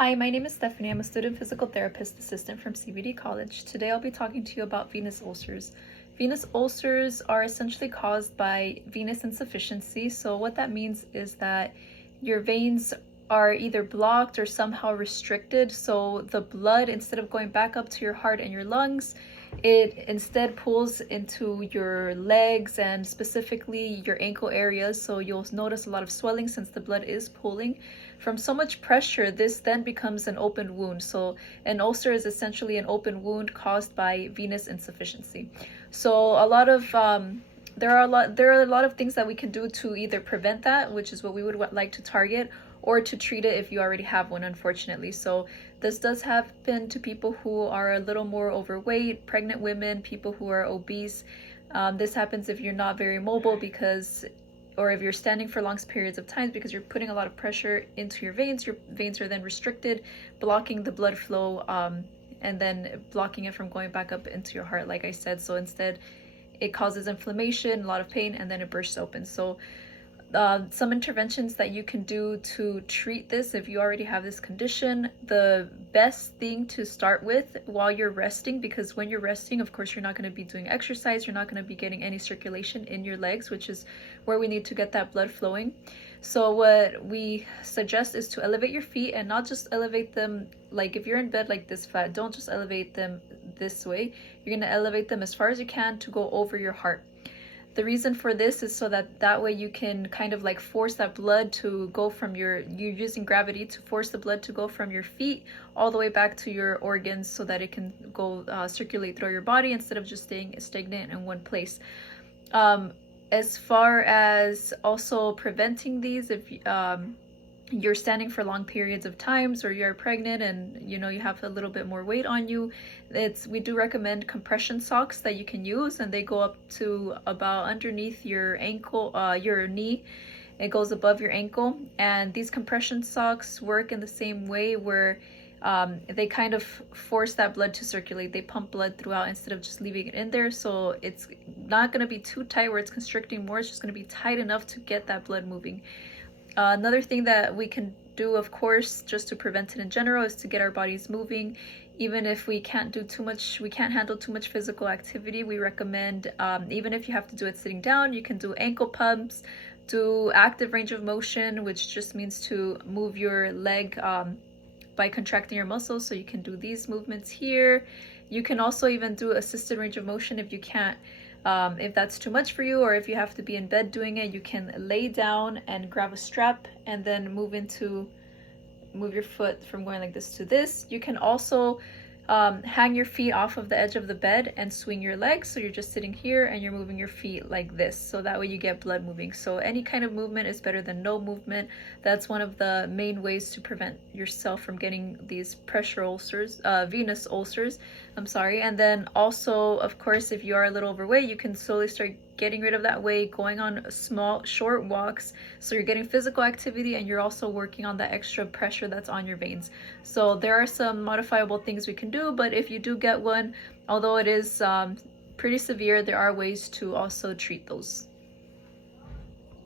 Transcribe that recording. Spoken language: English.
Hi, my name is Stephanie. I'm a student physical therapist assistant from CBD College. Today I'll be talking to you about venous ulcers. Venous ulcers are essentially caused by venous insufficiency. So what that means is that your veins are either blocked or somehow restricted. So the blood, instead of going back up to your heart and your lungs, it instead pulls into your legs and specifically your ankle areas. So you'll notice a lot of swelling since the blood is pulling. From so much pressure, this then becomes an open wound. So an ulcer is essentially an open wound caused by venous insufficiency. So there are a lot of things that we can do to either prevent that, which is what we would like to target, or to treat it if you already have one, unfortunately. So this does happen to people who are a little more overweight, pregnant women, people who are obese. This happens if you're not very mobile or if you're standing for long periods of time because you're putting a lot of pressure into your veins are then restricted, blocking the blood flow, and then blocking it from going back up into your heart, like I said. So instead, it causes inflammation, a lot of pain, and then it bursts open. So some interventions that you can do to treat this if you already have this condition. The best thing to start with while you're resting, because when you're resting, of course, you're not going to be doing exercise, you're not going to be getting any circulation in your legs, which is where we need to get that blood flowing. So what we suggest is to elevate your feet, and not just elevate them like if you're in bed like this flat, don't just elevate them this way. You're going to elevate them as far as you can to go over your heart. The reason for this is so that way you can kind of like force that blood to go from you're using gravity to force the blood to go from your feet all the way back to your organs, so that it can go circulate through your body instead of just staying stagnant in one place. As far as also preventing these, if you're standing for long periods of times, or you're pregnant and you have a little bit more weight on you, we do recommend compression socks that you can use, and they go up to about underneath your ankle, your knee. It goes above your ankle, and these compression socks work in the same way where they kind of force that blood to circulate. They pump blood throughout instead of just leaving it in there. So it's not going to be too tight where it's constricting more. It's just going to be tight enough to get that blood moving. Another thing that we can do, of course, just to prevent it in general, is to get our bodies moving. Even if we can't do too much, we can't handle too much physical activity, we recommend, even if you have to do it sitting down, you can do ankle pumps, do active range of motion, which just means to move your leg by contracting your muscles. So you can do these movements here. You can also even do assisted range of motion if you can't. If that's too much for you, or if you have to be in bed doing it, you can lay down and grab a strap and then move your foot from going like this to this. You can also hang your feet off of the edge of the bed and swing your legs, so you're just sitting here and you're moving your feet like this, so that way you get blood moving. So any kind of movement is better than no movement. That's one of the main ways to prevent yourself from getting these pressure ulcers, venous ulcers, and then also, of course, if you are a little overweight, you can slowly start getting rid of that weight, going on small short walks, so you're getting physical activity and you're also working on that extra pressure that's on your veins. So there are some modifiable things we can do, but if you do get one, although it is pretty severe, there are ways to also treat those.